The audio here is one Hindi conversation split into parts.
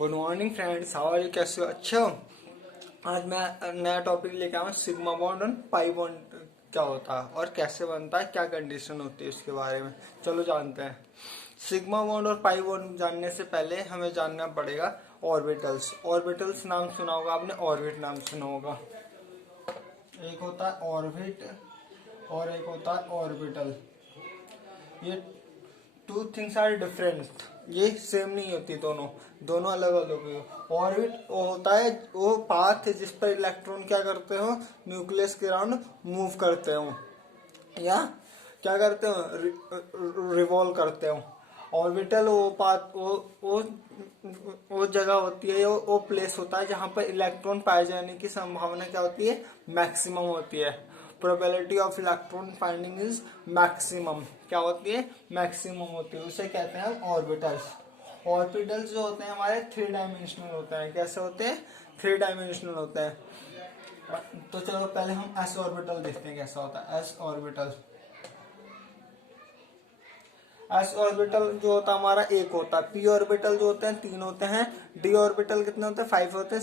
Good morning friends, how are you? कैसे हो? अच्छे हो? आज मैं नया टॉपिक लेके आया हूँ, सिग्मा बॉन्ड और पाई बॉन्ड क्या होता है और कैसे बनता है, क्या कंडीशन होती है उसके बारे में। चलो जानते हैं। सिग्मा बॉन्ड और पाई बॉन्ड जानने से पहले हमें जानना पड़ेगा ऑर्बिटल्स। ऑर्बिटल्स नाम सुना होगा आपने, ऑर्बिट नाम सुना होगा। एक होता है ऑर्बिट और एक होता है ऑर्बिटल। ये टू थिंग्स आर डिफरेंट, ये सेम नहीं होती, दोनों दोनों अलग अलग है। ऑर्बिट वो होता है वो पाथ जिस पर इलेक्ट्रॉन क्या करते हो, न्यूक्लियस के अराउंड मूव करते हो या क्या करते हो, रिवॉल्व करते हो। ऑर्बिटल वो पाथ वो जगह होती है, वो प्लेस होता है जहां पर इलेक्ट्रॉन पाए जाने की संभावना क्या होती है, मैक्सिमम होती है। Probability of electron finding is maximum. क्या होती है? मैक्सिमम होती है, उसे कहते हैं ऑर्बिटल्स। ऑर्बिटल्स जो होते हैं हमारे थ्री डायमेंशनल होते हैं। कैसे होते हैं? थ्री डायमेंशनल होते हैं। तो चलो पहले हम एस ऑर्बिटल देखते हैं कैसा होता है। एस ऑर्बिटल, एस ऑर्बिटल जो होता है हमारा एक होता है। पी ऑर्बिटल जो होते हैं तीन होते हैं। डी ऑर्बिटल कितने होते हैं? फाइव होते हैं।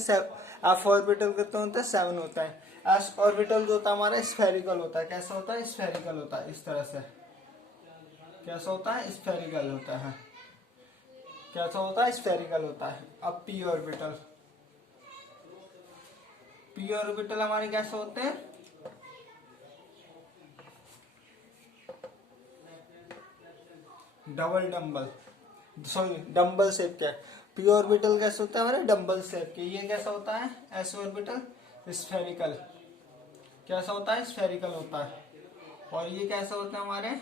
एफ ऑर्बिटल कितने होते हैं? सेवन होते हैं। एस ऑर्बिटल जो होता है हमारा स्फेरिकल होता है। कैसा होता है? स्फेरिकल होता है, इस तरह से। कैसा होता है? स्फेरिकल होता है। कैसा होता है? स्फेरिकल होता है। अब पी ऑर्बिटल, पी ऑर्बिटल हमारे कैसे होते हैं? Double dumbbell, sorry dumbbell shape के। पी ऑर्बिटल कैसे होता है हमारे? डम्बल शेप के। ये कैसा होता है? S orbital spherical. कैसा होता है? स्फेरिकल होता है। और ये कैसा होता है हमारे?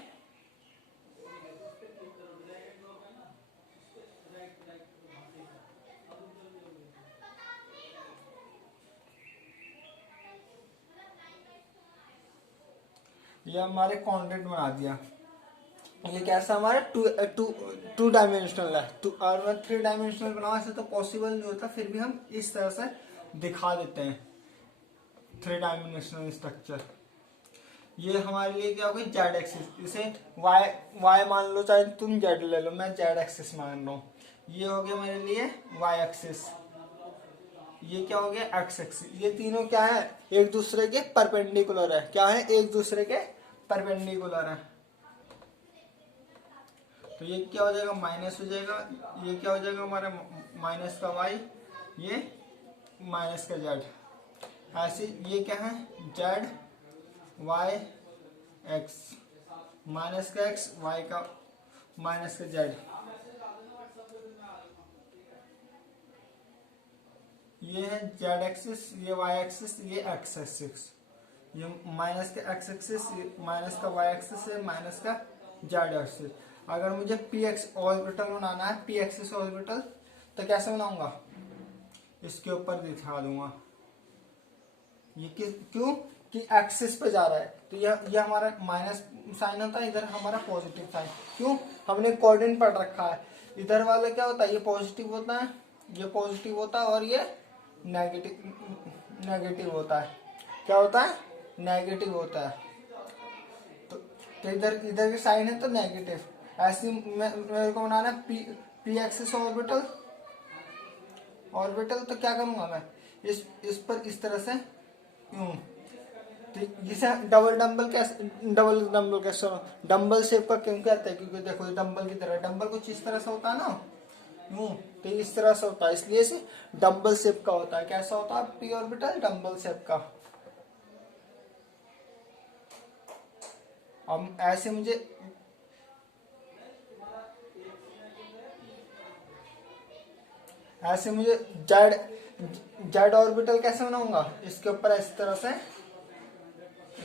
ये हमारे कॉन्टेंट बना दिया। ये कैसा हमारा टू डायमेंशनल है। और थ्री डायमेंशनल बनाना से तो पॉसिबल नहीं होता, फिर भी हम इस तरह से दिखा देते हैं थ्री डायमेंशनल स्ट्रक्चर। ये हमारे लिए क्या होगा? Z axis. इसे वाई वाई मान लो, चाहे तुम जेड ले लो, मैं जेड एक्सिस मान रहा हूँ। ये हो गया मेरे लिए वाई एक्सिस। ये क्या हो गया? X axis. ये तीनों क्या है? एक दूसरे के परपेंडिकुलर है। क्या है? एक दूसरे के परपेंडिकुलर है। तो ये क्या हो जाएगा? माइनस हो जाएगा। ये क्या हो जाएगा हमारा? माइनस का वाई, ये माइनस का जेड। ऐसे ये क्या है? जेड वाई एक्स, माइनस का एक्स, वाई का माइनस का जेड। ये है जेड एक्सिस, ये वाई एक्सिस, ये एक्स एक्सिस। ये माइनस का एक्स एक्सिस, माइनस का वाई एक्सिस है, माइनस का जेड एक्सिस। अगर मुझे पी एक्स ऑर्बिटल बनाना है, पी एक्सिस ऑर्बिटल, तो कैसे बनाऊंगा? इसके ऊपर दिखा दूंगा। ये क्यों कि एक्सिस पे जा रहा है, तो ये हमारा माइनस साइन होता है, इधर हमारा पॉजिटिव साइन। क्यों? हमने कोऑर्डिनेट पढ़ रखा है। इधर वाला क्या होता है? ये पॉजिटिव होता है, ये पॉजिटिव होता है, और ये नेगेटिव नेगेटिव होता है। क्या होता है? नेगेटिव होता है। तो इधर इधर की साइन है तो नेगेटिव। ऐसे मेरे को बनाना है पी एक्सिस ऑर्बिटल। ऑर्बिटल तो क्या करूंगा मैं? इस पर इस तरह से यूं। तो जिसे डबल डंबल कैसे डंबल शेप का क्यों कहते हैं? क्योंकि देखो डंबल की तरह, डंबल कुछ इस तरह से होता है ना, यूं। तो इस तरह से होता है, इसलिए से डंबल शेप का होता है। कैसा होता है पी ऑर्बिटल? डंबल शेप का। अब ऐसे मुझे जेड जेड ऑर्बिटल कैसे बनाऊंगा? इसके ऊपर इस तरह से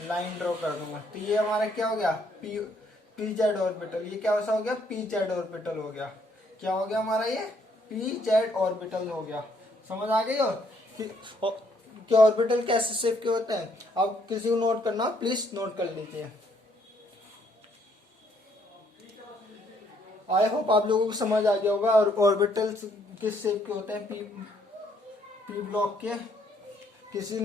लाइन ड्रॉ कर दूंगा। तो ये हमारा क्या हो गया? P Z orbital. ये क्या हो गया? पी जेड ऑर्बिटल हो गया। क्या हो गया हमारा? ये पी जेड ऑर्बिटल हो गया। समझ आ गई हो कि ऑर्बिटल कैसे शेप के होते हैं? अब किसी को नोट करना, प्लीज नोट कर लीजिए। आई होप आप लोगों को समझ आ गया होगा। और ऑर्बिटल किस शेप के होते हैं? पी ब्लॉक के। किसी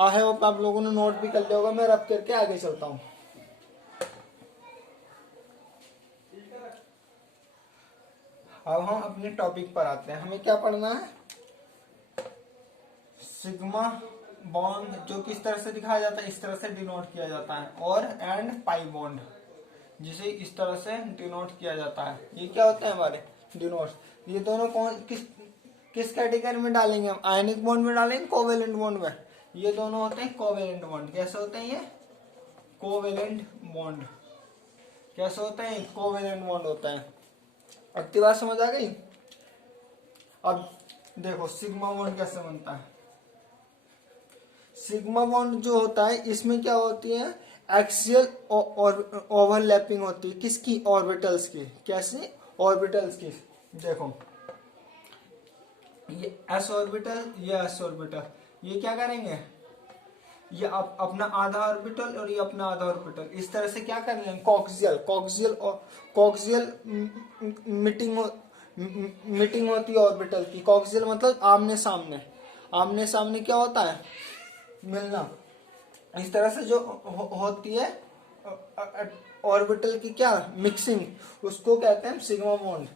आई होप आप लोगों ने नोट भी कर लिया होगा। मैं रब करके आगे चलता हूँ। अब हम अपने टॉपिक पर आते हैं। हमें क्या पढ़ना है? सिग्मा बॉन्ड जो किस तरह से दिखाया जाता है, इस तरह से डिनोट किया जाता है, और एंड पाई बॉन्ड जिसे इस तरह से डिनोट किया जाता है। ये क्या होते हैं हमारे डिनोट। ये दोनों कौन किस किस कैटेगरी में डालेंगे हम? आयनिक बॉन्ड में डालेंगे, कोवेलेंट बॉन्ड में? ये दोनों होते हैं कोवेलेंट बॉन्ड। कैसे होते हैं ये? Covalent bond. कैसे होते हैं? कोवेलेंट बॉन्ड होता है। इतनी बात समझ आ गई? अब देखो सिग्मा बॉन्ड कैसे बनता है। सिग्मा बॉन्ड जो होता है इसमें क्या होती है? एक्सियल और ओवरलैपिंग होती है। किसकी? ऑर्बिटल्स की। कैसे? ऑर्बिटल्स की। देखो ये एस ऑर्बिटल, ये एस ऑर्बिटल, ये क्या करेंगे? ये अपना आधा ऑर्बिटल और ये अपना आधा ऑर्बिटल इस तरह से क्या कर लेंगे? Coxal coxal coxal meeting meeting होती है ऑर्बिटल की। कॉक्सियल मतलब आमने सामने। आमने सामने क्या होता है? मिलना। इस तरह से जो होती है ऑर्बिटल की क्या मिक्सिंग, उसको कहते हैं सिग्मा बॉन्ड।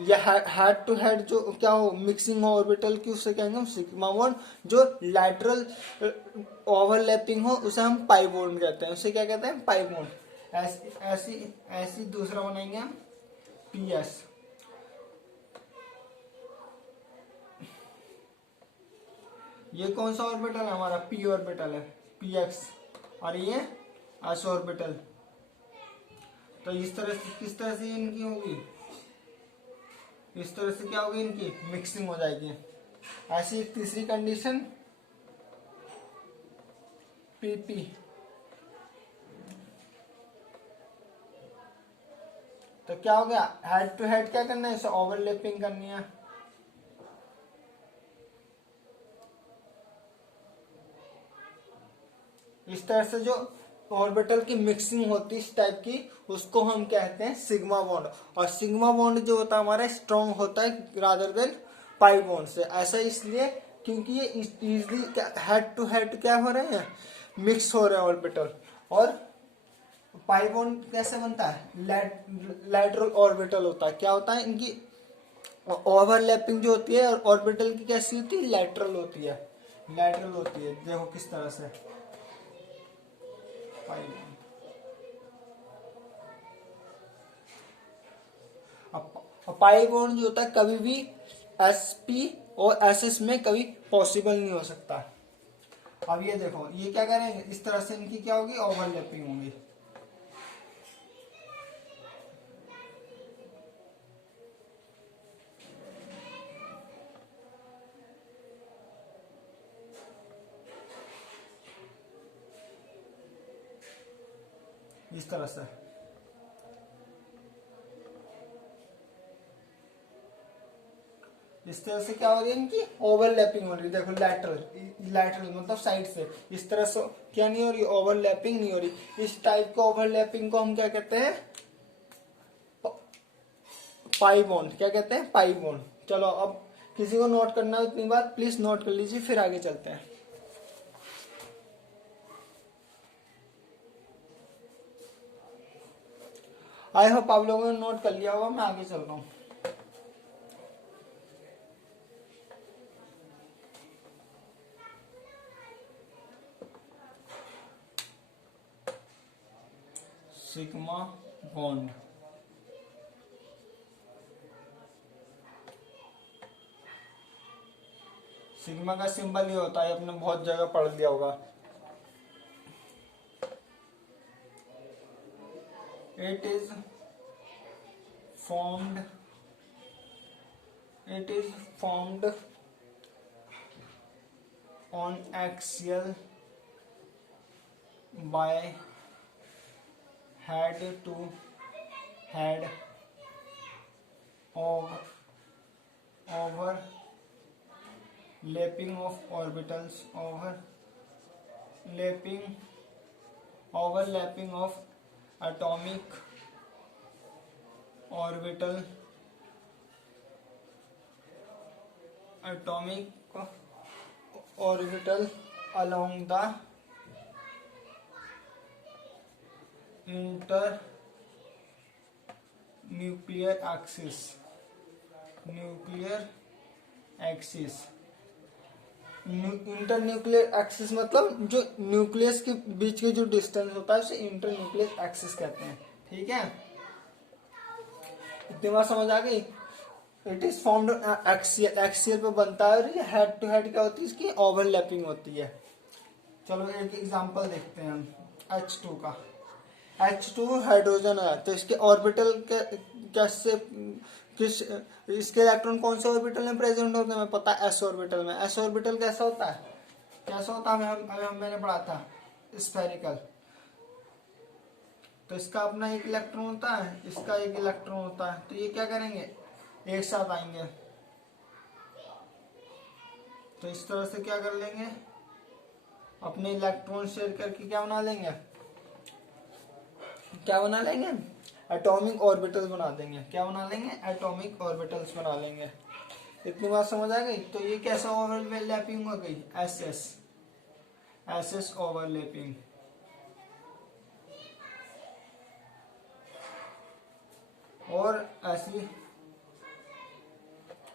या हेड टू हेड जो क्या हो मिक्सिंग हो ऑर्बिटल की, उसे कहेंगे हम सिग्मा बॉन्ड। जो लैटरल ओवरलैपिंग हो उसे हम पाई बॉन्ड कहते हैं। उसे क्या कहते हैं? Pi bond. ऐसी ऐसी ऐसी दूसरा बनाएंगे हम पी एस। ये कौन सा ऑर्बिटल है हमारा? पी ऑर्बिटल है, पी एक्स। और ये एस ऑर्बिटल। तो इस तरह से किस तरह से इनकी होगी? इस तरह से क्या होगी? इनकी मिक्सिंग हो जाएगी। ऐसी एक तीसरी कंडीशन पीपी। तो क्या हो गया? हेड टू हेड क्या करना है? इसे ओवरलैपिंग करनी है। इस तरह से जो ऑर्बिटल की मिक्सिंग होती है इस टाइप की, उसको हम कहते हैं सिग्मा बॉन्ड। और सिग्मा बॉन्ड जो होता है हमारा स्ट्रॉन्ग होता है रादर देन पाई बॉन्ड से। ऐसा इसलिए क्योंकि ये इजली हेड टू हेड क्या हो रहे हैं? मिक्स हो रहे हैं ऑर्बिटल। और पाई बॉन्ड कैसे बनता है? लैटरल ऑर्बिटल होता है। क्या होता है? इनकी ओवरलैपिंग जो होती है ऑर्बिटल की कैसी होती है? लैटरल होती है। लैटरल होती है। देखो किस तरह से पाई बॉन्ड। अब पाई बॉन्ड जो होता है कभी भी एसपी और एसएस में कभी पॉसिबल नहीं हो सकता। अब ये देखो ये क्या करेंगे? इस तरह से इनकी क्या होगी? ओवरलैपिंग होगी। इस तरह से इस तरह से क्या हो रही है? इनकी ओवरलैपिंग हो रही है। देखो लैटरल लैटरल मतलब साइड से। इस तरह से क्या नहीं हो रही? ओवरलैपिंग नहीं हो रही। इस टाइप के ओवरलैपिंग को हम क्या कहते हैं? Pi bond. क्या कहते हैं? Pi bond. चलो अब किसी को नोट करना है इतनी बात प्लीज नोट कर लीजिए, फिर आगे चलते हैं। आई होप आप लोगों ने नोट कर लिया होगा। मैं आगे चल रहा हूँ। सिग्मा बॉन्ड सिग्मा का सिंबल ये होता है, आपने बहुत जगह पढ़ लिया होगा। It is formed it is formed on axial by head to head of overlapping of orbitals overlapping of atomic orbital along the internuclear axis nuclear axis. Inter nuclear axis मतलब जो न्यूक्लियस के बीच के जो डिस्टेंस होता है उसे इंटर न्यूक्लियर एक्सिस कहते हैं। ठीक है, इतनी बात समझ आ गई। It is formed axial, axial पे बनता है, और ये हेड टू हेड क्या होती है, इसकी ओवरलैपिंग होती है। चलो एक एग्जांपल देखते हैं हम H2 का। H2 हाइड्रोजन है, तो इसके ऑर्बिटल कैसे, किस, इसके इलेक्ट्रॉन कौन से ऑर्बिटल में प्रेजेंट होते हैं, हमें पता है S ऑर्बिटल में। S ऑर्बिटल कैसा होता है, कैसा होता है, मैंने पढ़ा था, स्फेरिकल। तो इसका अपना एक इलेक्ट्रॉन होता है, इसका एक इलेक्ट्रॉन होता है, तो ये क्या करेंगे, एक साथ आएंगे। तो इस तरह से क्या कर लेंगे, अपने इलेक्ट्रॉन शेयर करके क्या बना लेंगे, क्या बना लेंगे, एटॉमिक ऑर्बिटल्स बना देंगे। क्या बना लेंगे, एटॉमिक ऑर्बिटल्स बना लेंगे। इतनी बात समझ आ गई। तो ये कैसा ओवरलैपिंग हो गई, एस ओवरलैपिंग। और ऐसी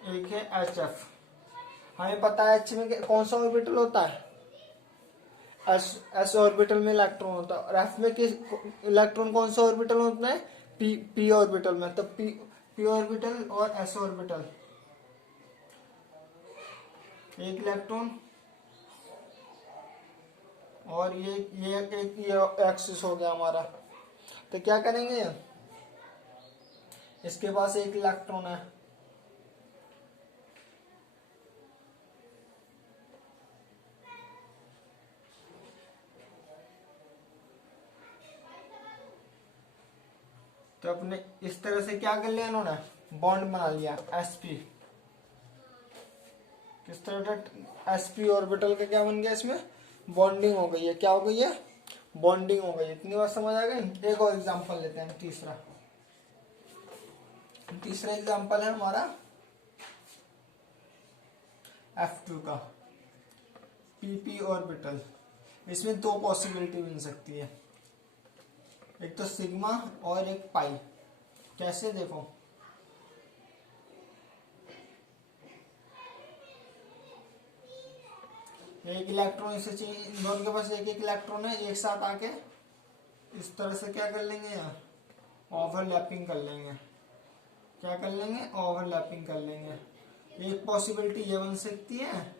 एक है HF। हमें पता है H में कौन सा ऑर्बिटल होता है, एस ऑर्बिटल में इलेक्ट्रॉन होता है, और एफ में किस इलेक्ट्रॉन कौन सा ऑर्बिटल होता है, पी ऑर्बिटल में। तो पी ऑर्बिटल और एस ऑर्बिटल, एक इलेक्ट्रॉन, और ये एक्सिस हो गया हमारा। तो क्या करेंगे, इसके पास एक इलेक्ट्रॉन है, तो अपने इस तरह से क्या कर लिया इन्होंने, बॉन्ड बना लिया sp। किस तरह का, sp ऑर्बिटल का क्या बन गया, इसमें बॉन्डिंग हो गई है। क्या हो गई है, बॉन्डिंग हो गई है। इतनी बात समझ आ गई। एक और एग्जांपल लेते हैं, तीसरा एग्जांपल है हमारा F2 का, pp ऑर्बिटल। इसमें दो पॉसिबिलिटी मिल सकती है, एक तो सिग्मा और एक पाई। कैसे, देखो, एक इलेक्ट्रॉन इसे चाहिए, इन दोनों के पास एक एक इलेक्ट्रॉन है, एक साथ आके इस तरह से क्या कर लेंगे, यहाँ ओवरलैपिंग कर लेंगे। क्या कर लेंगे, ओवरलैपिंग कर लेंगे। एक पॉसिबिलिटी ये बन सकती है,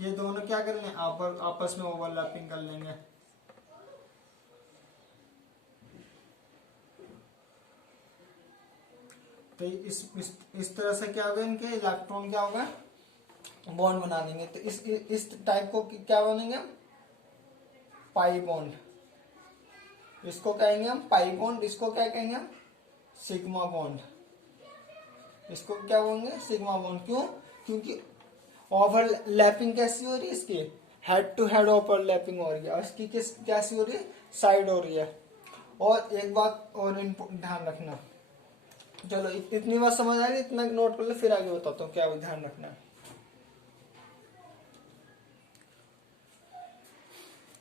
ये दोनों क्या कर लेंगे, आपस में ओवरलैपिंग कर लेंगे। तो इस तरह से क्या होगा, इनके इलेक्ट्रॉन क्या होगा, बॉन्ड बना देंगे। तो इस टाइप को क्या बनेंगे, पाई बॉन्ड। इसको कहेंगे हम पाई बॉन्ड, इसको क्या कहेंगे हम, सिग्मा बॉन्ड। इसको क्या बोलेंगे, सिग्मा बॉन्ड। क्यों, क्योंकि ओवरलैपिंग कैसी हो रही है, इसकी हेड टू हेड ओवरलैपिंग हो रही है, और इसकी कैसी हो रही है, साइड हो रही है। और एक बात और ध्यान रखना, चलो इतनी बात समझ आ गई, इतना नोट कर लो, फिर आगे बताता हूँ क्या ध्यान रखना है।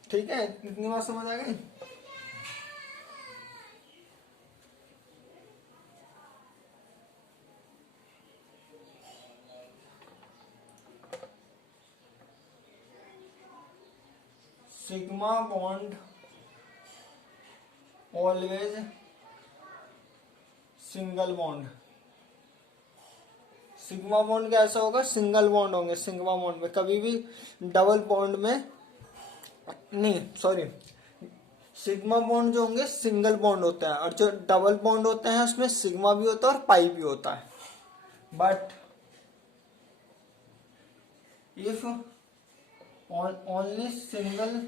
ठीक है, इतनी बात समझ आ गई। Sigma bond always single bond. Sigma bond कैसा होगा, सिंगल बॉन्ड होंगे। सिग्मा बॉन्ड में कभी भी डबल बॉन्ड में नहीं, सॉरी, सिग्मा बॉन्ड जो होंगे सिंगल बॉन्ड होता है, और जो डबल बॉन्ड होते हैं उसमें सिग्मा भी होता है और पाई भी होता है। But if only single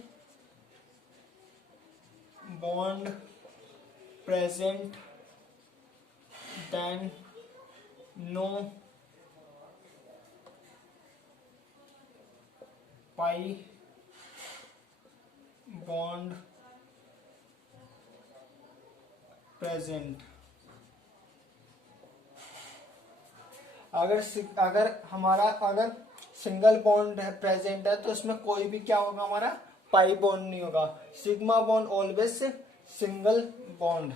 bond present, then no pi bond present। अगर हमारा अगर सिंगल बॉन्ड प्रेजेंट है तो उसमें कोई भी क्या होगा, हमारा पाई बॉन्ड नहीं होगा। Sigma bond always single bond.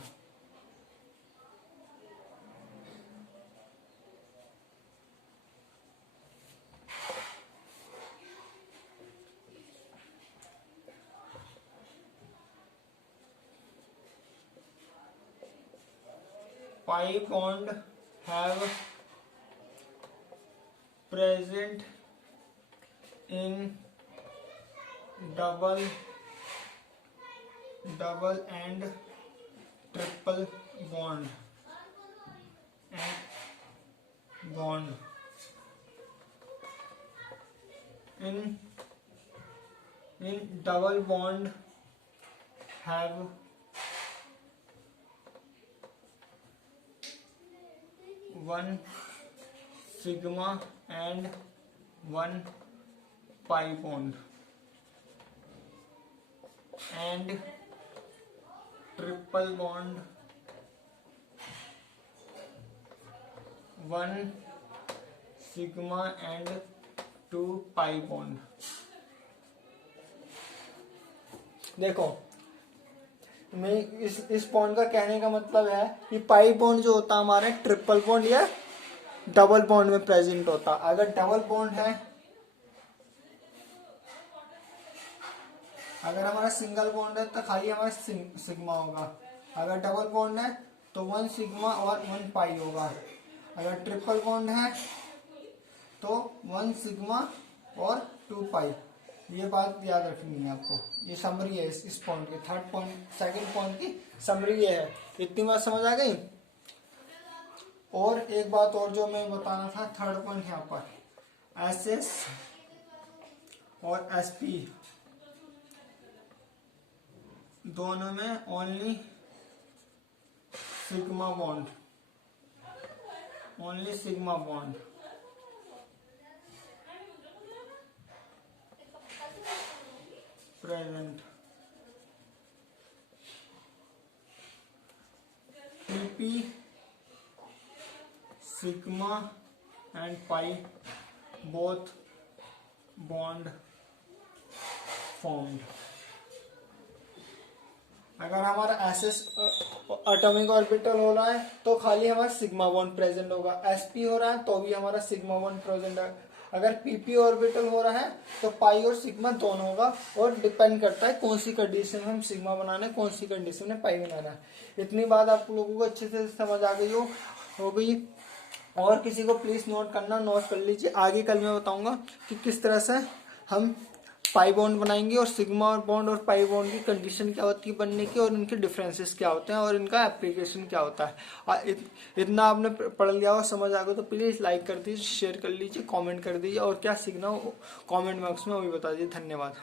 pi bond have present in double and triple bond in double bond have one sigma and one pi bond, and triple bond one sigma and two pi bond। देखो मैं इस बॉन्ड का कहने का मतलब है कि पाई बॉन्ड जो होता है हमारे ट्रिपल बॉन्ड या डबल बॉन्ड में प्रेजेंट होता। अगर डबल बॉन्ड है, अगर हमारा सिंगल बॉन्ड है तो खाली हमारा सिग्मा होगा। अगर डबल बॉन्ड है तो वन सिग्मा और वन पाई होगा। अगर ट्रिपल बॉन्ड है तो वन सिग्मा और टू पाई। ये बात याद रखनी है आपको। ये समरी है इस पॉइंट की, थर्ड पॉइंट सेकंड पॉइंट की समरी ये है। इतनी बात समझ आ गई। और एक बात और जो मैं बताना था, थर्ड पॉइंट यहाँ पर एसएस और एसपी दोनों में only sigma bond present. PP sigma and pi both bond formed। अगर हमारा एसएस एटॉमिक ऑर्बिटल हो रहा है तो खाली हमारा सिग्मा बॉन्ड प्रेजेंट होगा। एसपी हो रहा है तो भी हमारा सिग्मा बॉन्ड प्रेजेंट है। अगर पीपी ऑर्बिटल हो रहा है तो पाई और सिग्मा दोनों होगा। और डिपेंड करता है कौन सी कंडीशन में हम सिग्मा बनाना है, कौन सी कंडीशन में पाई बनाना है। इतनी बात आप लोगों को अच्छे से समझ आ गई हो गई। और किसी को प्लीज नोट करना, नोट कर लीजिए। आगे कल मैं बताऊंगा कि किस तरह से हम पाई बॉन्ड बनाएंगे और सिग्मा बॉन्ड और पाई बॉन्ड की कंडीशन क्या होती है बनने की, और इनके डिफरेंसेस क्या होते हैं और इनका एप्लीकेशन क्या होता है। इतना आपने पढ़ लिया और समझ आ गया तो प्लीज लाइक कर दीजिए, शेयर कर लीजिए, कमेंट कर दीजिए, और क्या सीखना हो कमेंट बॉक्स में वो भी बता दीजिए। धन्यवाद।